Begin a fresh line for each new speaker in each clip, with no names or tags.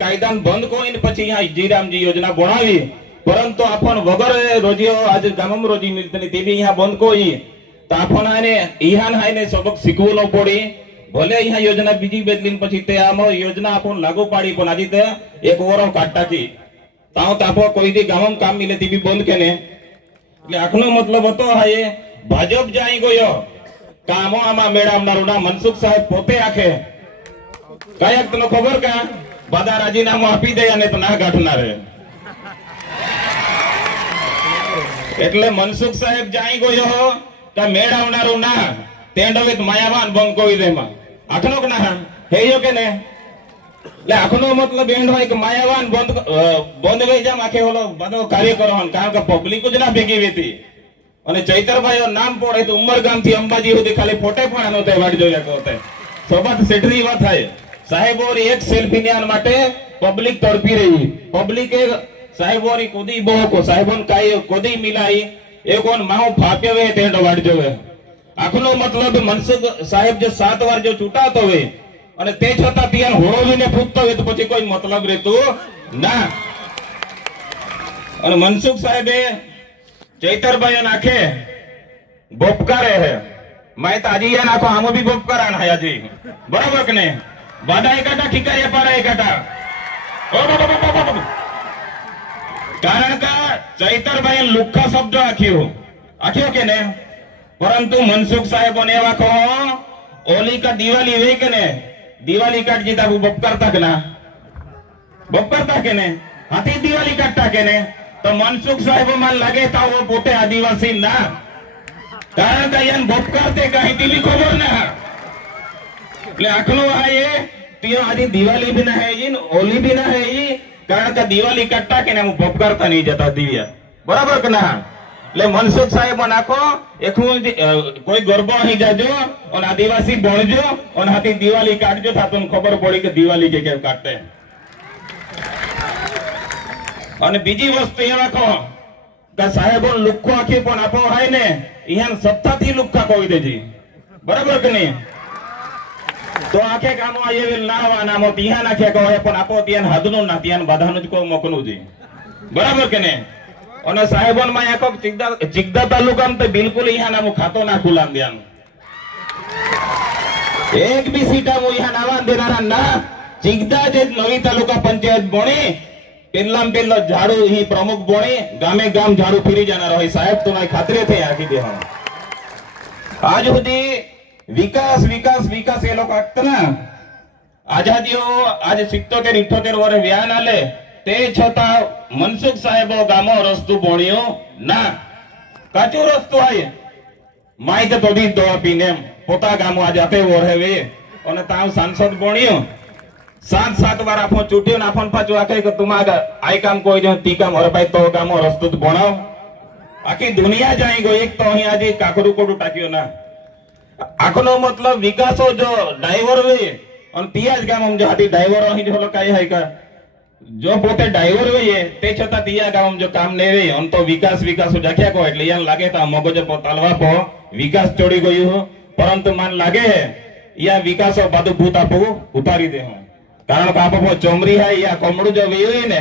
કાયદાને બંધ કરીને પછી અહીંયા જીરામજી યોજના બનાવી. પરંતુ આપણ વગર રોજીઓ આજે ગામમાં રોજી મિલતની તે બી અહીંયા બંધ કોઈ. તો આપણને ઈહાન હાઈને સબક શીખવું પડી. ભલે અહીંયા યોજના બીજી બદલીને પછી તે આમ યોજના આપણ લાગુ પાડી, પણ આજે તે એક ઓરો કાઢતા તાવ તાપો કોઈ દી ગામમાં કામ મિલે તે બી બંધ કે ને. એટલે આખનો મતલબ હતો હા એ ભાજપ જાય ગયો. કામો આમાં મેળવનારું ના મનસુખ સાહેબ પોતે આખે. કાયક તને ખબર કા? બધા રાજીનામું આપી દે અને ના ગાંઠનારે એટલે મનસુખ સાહેબ જાય ગયો તો મેળ આવનારું ના તેંડવિત માયાવાન બંધ કોઈ દેમાં આખનો કે ના? હેયો કે ને? એટલે આખનો મતલબ એન્ડ હોય કે માયાવાન બંધ બંધ ગઈ જામ આખે ઓલો બધો કાર્ય કરો કારણ કે પબ્લિક જ ના ભેગી વેતી. અને ચૈતરભાઈ નામ પડે તો ઉમરગામથી અંબાજી સુધી ખાલી ફોટે પણ આનો તહેવાર જોયા કહો તે સોબત સેઠરી વાત થાય. સાહેબોરી એક સેલ્ફી ન્યાન માટે પબ્લિક તડપી રહી પબ્લિક એક સાહેબોરી કુદી બહુ કો સાહેબોન કાઈ કુદી મિલાઈ એ કોણ માઉ ફાપ્યો વે તેંડો વાડ જોવે આખનો મતલબ મનસુખ સાહેબ જો સાત વાર જો ચૂંટાતો હોય અને તે છતાં ત્યાં હોળવીને ફૂટતો હોય તો પછી કોઈ મતલબ રહેતું ના અને મનસુખ સાહેબે ચૈતરભાઈ નાખે બોપકારે હે मैं तो अजी नाखो हम भी बोपकारा ना अजी बराबर के વાદા એકાટા ખીકારિયા પારા એકાટા કારણ કે ચૈતરભાઈ લુખ્ખો શબ્દ આખ્યો. આખ્યો કે ને? પરંતુ મનસુખ સાહેબ ને એવા કહો, ઓલી કા દિવાળી વે કે ને? દિવાળી કાઢ જીતા બપકર તક ના. બપકર તક ને? હાથી દિવાળી કાટતા કે ને? તો મનસુખ સાહેબમાં લાગે તા પોતે આદિવાસી ના. કારણ કે એને બપકર તે કઈ દિલી ખબર ના. એટલે આખલો આયે ત્યાં આજે દિવાળી બી ના હે હોલી બી ના હે કારણ કે દિવાળી કટ્ટા કે હું ભોગ કરતા નહીં જતા દિવ્યા. બરાબર કે ના? એટલે મનસુખ સાહેબ નાખો એકલું કોઈ ગરબો અહીં જાજો, અને આદિવાસી ભણજો, અને હાથી દિવાળી કાઢજો, તો તમને ખબર પડી કે દિવાળી કે કેમ કાઢતે અને બીજી વસ્તુ એ રાખો, કે સાહેબો લુખ્ખો આખી પણ આપો હાય ને, અહીંયા સત્તાથી લુખ્ખા કોઈ દેજી. બરાબર કે નહીં? તો આખે કામો આયે લાવા નામો તિયા નાખે કહો એ પણ આપો તિયાન હદનું ના તિયાન બધાનું જ કહો મોકનું જી. બરાબર કે ને અને સાહેબોનમાં એક ચિગદા ચિગદા તાલુકામ તો બિલકુલ અહીંયા નામો ખાતો ના ખુલામ દેવાનું. એક બી સીટા હું અહીંયા નાવા દેનારા ના. ચિગદા જે નવી તાલુકા પંચાયત બોણી પેલામ પેલો ઝાડુ અહીં પ્રમુખ બોણી ગામે ગામ ઝાડુ ફીરી જનાર હોય. સાહેબ તો ખાતરી થઈ આખી દેવાનું આજ સુધી વિકાસ વિકાસ વિકાસ એ લોકો ના આઝાદીઓ આજે સિત્તોતેર, ઇઠોતેર વર્ષ વ્યાન આલે, તે છતાં મનસુખ સાહેબો ગામો રસ્તો ભણ્યો ના. કાચો રસ્તો આય. માય તો દવા પીને પોતા ગામો આજે આપે વરહેવે અને તાવ સાંસદ ભણ્યો સાત સાત વાર આપો ચૂંટ્યો ને આપણ પાછું આખે કે તું આગળ આઈ કામ કોઈ જો તી કામ હરભાઈ તો ગામો રસ્તો ભણાવ આખી દુનિયા જાય ગયો એક તો અહીં આજે કાકરું કોડું ટાક્યો ના. આખનો મતલબ વિકાસો જો ડ્રાઈવર હોય અને ત્યાં જ જો હાથી ડ્રાઈવર અહીં જો કાંઈ હોય કા, જો પોતે ડ્રાઈવર હોય તે છતાં ત્યાં ગામ જો કામ નહીં રહે આમ તો વિકાસ વિકાસ જાખ્યા કહો, એટલે યાન લાગે તો મગજ તાલવા પો, વિકાસ ચોડી ગયું. પરંતુ માન લાગે યા વિકાસો બધું ભૂત આપું, ઉતારી દે હું. કારણ કે આપો ચોમરી હાય યા કોમડું જો વેયું ને,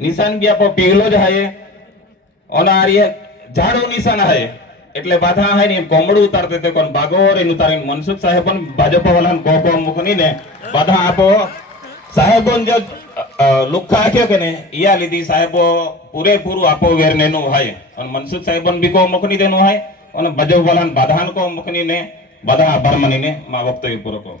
નિશાન બી આપો પીગલો જ હાય અને આ ઝાડો નિશાન હાય એટલે બાધા હે ને કોમડું ઉતારતે તે કોણ બાગોર એનું ઉતારીને મનસુખ સાહેબ પણ ભાજપ વાળાને કોકો મૂકની ને બાધા આપો. સાહેબો જો લુખા આખ્યો કે ને ઈયા લીધી સાહેબો પૂરેપૂરું આપો વેરને નું હાય. અને મનસુખ સાહેબ બી કો મૂકની દેનું હાય. અને ભાજપ વાળાને બાધાન કો મૂકની ને બધા આભાર માનીને મા વક્તવ્ય પૂરો કહો